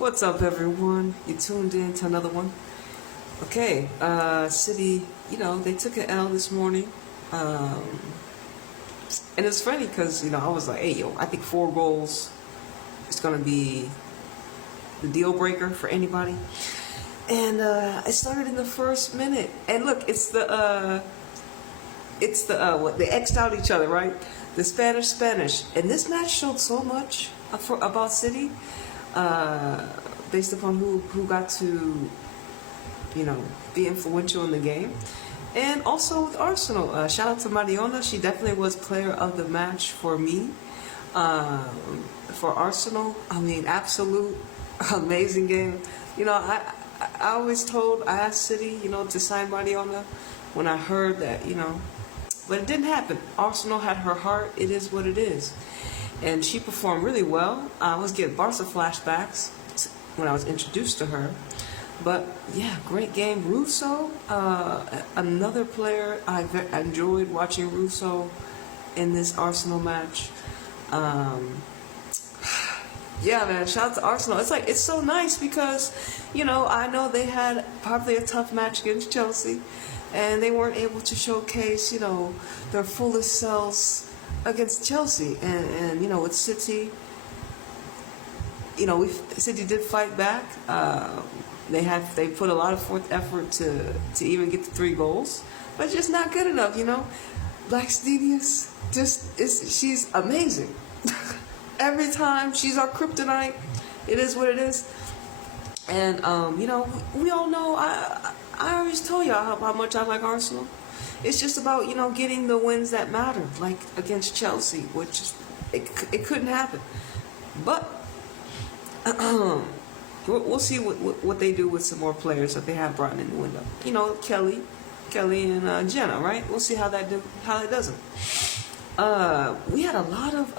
What's up, everyone? You tuned in to another one. Okay, City, they took an L this morning. And it's funny because, I was like, hey, I think 4 goals is going to be the deal breaker for anybody. And it started in the first minute. And look, it's the what they X'd out each other, right? The Spanish. And this match showed so much about City. Based upon who got to, be influential in the game. And also with Arsenal. Shout out to Mariona. She definitely was player of the match for me. For Arsenal, absolute amazing game. I always I asked City, to sign Mariona when I heard that, but it didn't happen. Arsenal had her heart. It is what it is. And she performed really well. I was getting Barca flashbacks when I was introduced to her. But yeah, great game. Russo, another player I enjoyed watching Russo in this Arsenal match. Yeah, man, shout out to Arsenal. It's so nice because, I know they had probably a tough match against Chelsea, and they weren't able to showcase, their fullest selves against Chelsea, and with City, City did fight back. They put a lot of forth effort to even get the 3 goals, but it's just not good enough. Black Stedius she's amazing. Every time she's our kryptonite. It is what it is. And we all know. I always told y'all how much I like Arsenal. It's just about, getting the wins that matter, like against Chelsea, which it couldn't happen. But we'll see what they do with some more players that they have brought in the window. Kelly and Jenna, right? We'll see how that doesn't. We had a lot of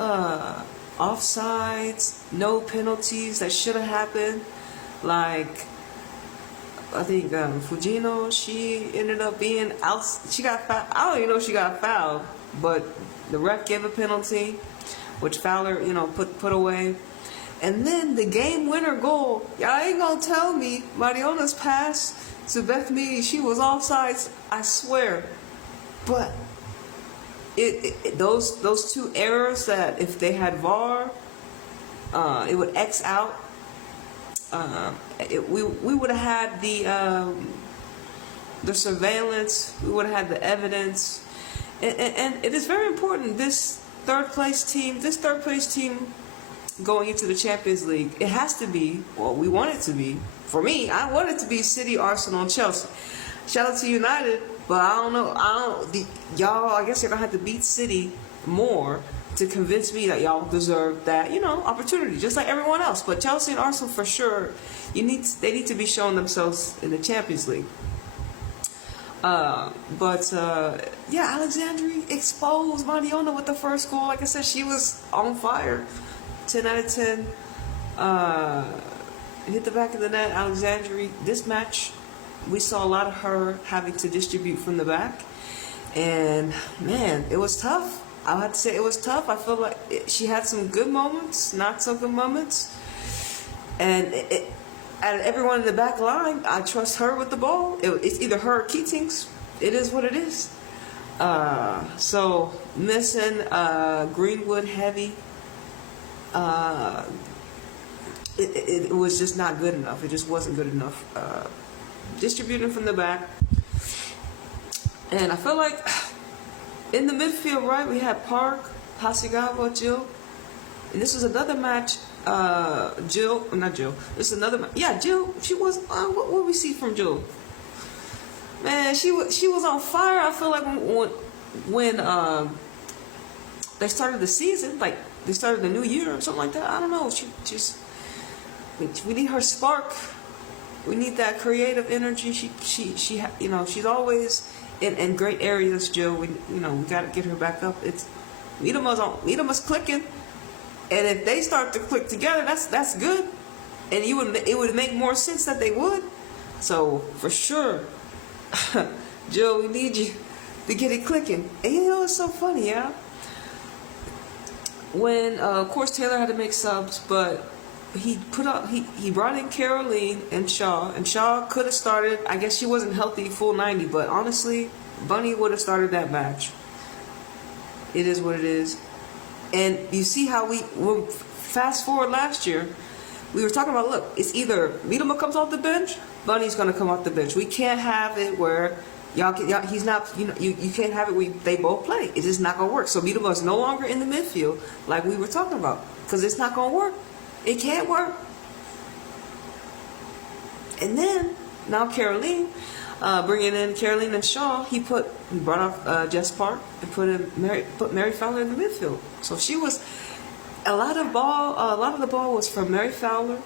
offsides, no penalties that should have happened, like. I think Fujino, she ended up being out. She got fouled. I don't even know if she got fouled, but the ref gave a penalty, which Fowler, put away. And then the game winner goal. Y'all ain't gonna tell me Mariona's pass to Beth Mead, she was offsides. I swear. But those 2 errors that if they had VAR, it would X out. We would have had the surveillance. We would have had the evidence, and it is very important. This third place team going into the Champions League, it has to be. Well, we want it to be. For me, I want it to be City, Arsenal, and Chelsea. Shout out to United, but I don't know. Y'all. I guess you're gonna have to beat City more to convince me that y'all deserve that, opportunity, just like everyone else. But Chelsea and Arsenal, for sure, they need to be showing themselves in the Champions League. Alexandri exposed Mariona with the first goal. Like I said, she was on fire. 10 out of 10. Hit the back of the net. Alexandri, this match, we saw a lot of her having to distribute from the back. And, man, it was tough. I have to say it was tough. I feel like she had some good moments, not so good moments. And out of everyone in the back line, I trust her with the ball. It's either her or Keatings. It is what it is. So missing Greenwood heavy. It was just not good enough. It just wasn't good enough. Distributing from the back. And I feel like in the midfield, right, we had Park, Hasegawa, Jill. And this was another match. Jill. This is another match. Yeah, Jill. She was. What we see from Jill? Man, she was on fire. I feel like when they started the season, like they started the new year or something like that. I don't know. We need her spark. We need that creative energy. She's always in great areas, Jill. We got to get her back up. Meet them was clicking, and if they start to click together, that's good. And it would make more sense that they would. So for sure, Jill, we need you to get it clicking. And it's so funny, yeah. When of course Taylor had to make subs, but he brought in Caroline and Shaw could have started. I guess she wasn't healthy full 90, but honestly, Bunny would have started that match. It is what it is. And you see how we'll fast forward last year, we were talking about, look, it's either Midoma comes off the bench, Bunny's gonna come off the bench. We can't have it where he's not, you can't have it where they both play. It's just not gonna work. So Midoma is no longer in the midfield like we were talking about, because it's not gonna work. It can't work. And then now Caroline, bringing in Caroline and Shaw, he brought off Jess Park and put Mary Fowler in the midfield. So she was a lot of the ball was from Mary Fowler.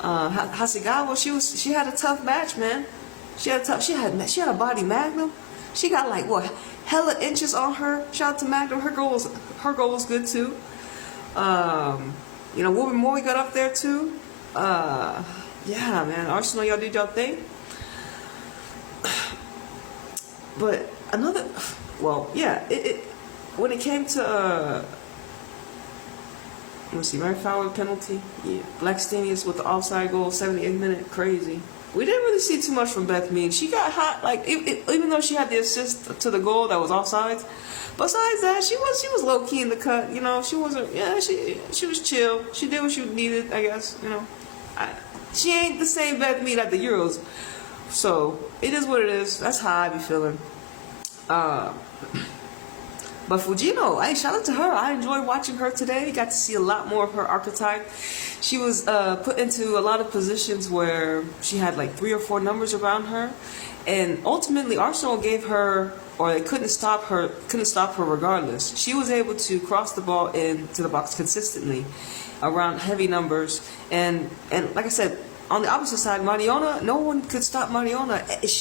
Hasegawa, she had a tough match, man. She had a body Magnum. She got like what, hella inches on her. Shout out to Magnum. Her goal was good too. Woman Moy got up there too. Yeah, man. Arsenal, y'all did y'all thing. But when it came to let's see, Mary Fowler penalty. Yeah, Blackstenius with the offside goal, 78th minute, crazy. We didn't really see too much from Beth Mead. She got hot, like even though she had the assist to the goal that was offsides. Besides that, she was low key in the cut. She wasn't. Yeah, she was chill. She did what she needed, I guess. She ain't the same Beth Mead at the Euros. So it is what it is. That's how I be feeling. But Fujino, hey, shout out to her. I enjoyed watching her today. Got to see a lot more of her archetype. She was put into a lot of positions where she had like 3 or 4 numbers around her, and ultimately Arsenal gave her, or they couldn't stop her regardless. She was able to cross the ball into the box consistently around heavy numbers, and like I said, on the opposite side, Mariona, no one could stop Mariona.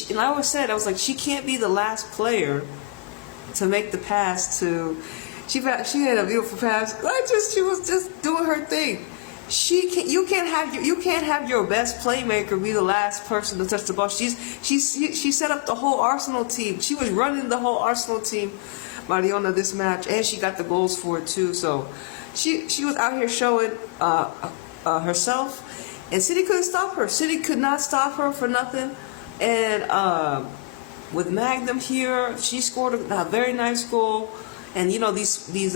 And I always said, I was like, she can't be the last player to make the pass to. She had a beautiful pass. She was just doing her thing. You can't have your best playmaker be the last person to touch the ball. She set up the whole Arsenal team. She was running the whole Arsenal team, Mariona, this match, and she got the goals for it too. So she was out here showing herself. And City couldn't stop her. City could not stop her for nothing. And with Magnum here, she scored a very nice goal. And these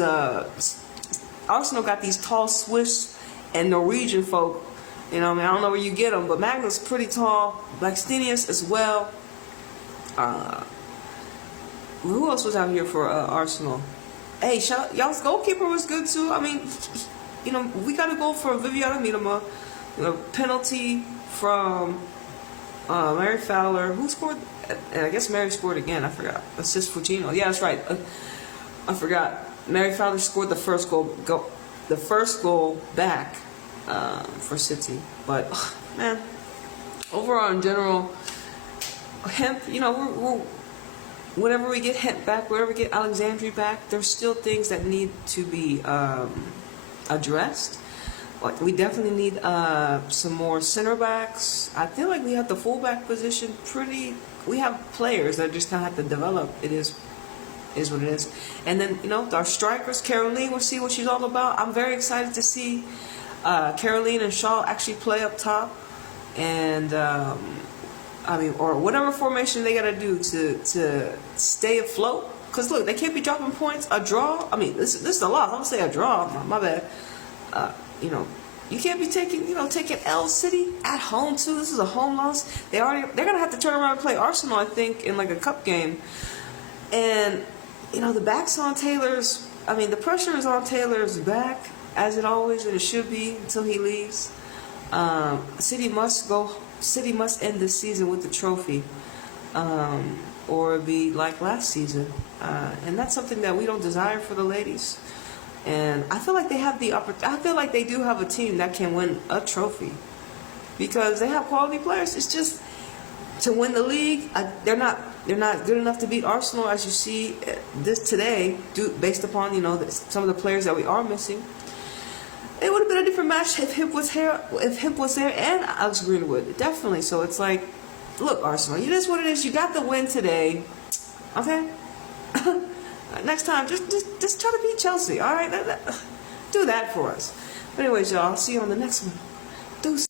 Arsenal got these tall Swiss and Norwegian folk. I don't know where you get them, but Magnum's pretty tall. Blackstenius as well. Who else was out here for Arsenal? Hey, y'all's goalkeeper was good too. I mean, we got a goal for Viviana Miedema. Penalty from Mary Fowler. Who scored? And I guess Mary scored again. I forgot. Assist Fujino. Yeah, that's right. I forgot. Mary Fowler scored the first goal back for City. But man, overall in general, Hemp. Whenever we get Hemp back, whenever we get Alexandri back, there's still things that need to be addressed. We definitely need some more center backs. I feel like we have the fullback position we have players that just kind of have to develop. It is what it is. And then, our strikers, Caroline, we'll see what she's all about. I'm very excited to see Caroline and Shaw actually play up top. And, or whatever formation they got to do to stay afloat. Because, look, they can't be dropping points. A draw, this is a loss. I'm going to say a draw. My bad. You can't be taking L City at home too. This is a home loss. They're gonna have to turn around and play Arsenal, I think, in like a cup game. And the back's on Taylor's. The pressure is on Taylor's back, as it always and it should be until he leaves. City must end this season with the trophy, or be like last season, and that's something that we don't desire for the ladies. And I feel like they have I feel like they do have a team that can win a trophy because they have quality players. It's just to win the league, they're not good enough to beat Arsenal, as you see this today, based upon some of the players that we are missing. It would have been a different match if Hemp was there and Alex Greenwood, definitely. So it's like, look, Arsenal, it is what it is. You got the win today, okay? Next time, just try to beat Chelsea, all right? Do that for us. But anyways, y'all, I'll see you on the next one. Deuce.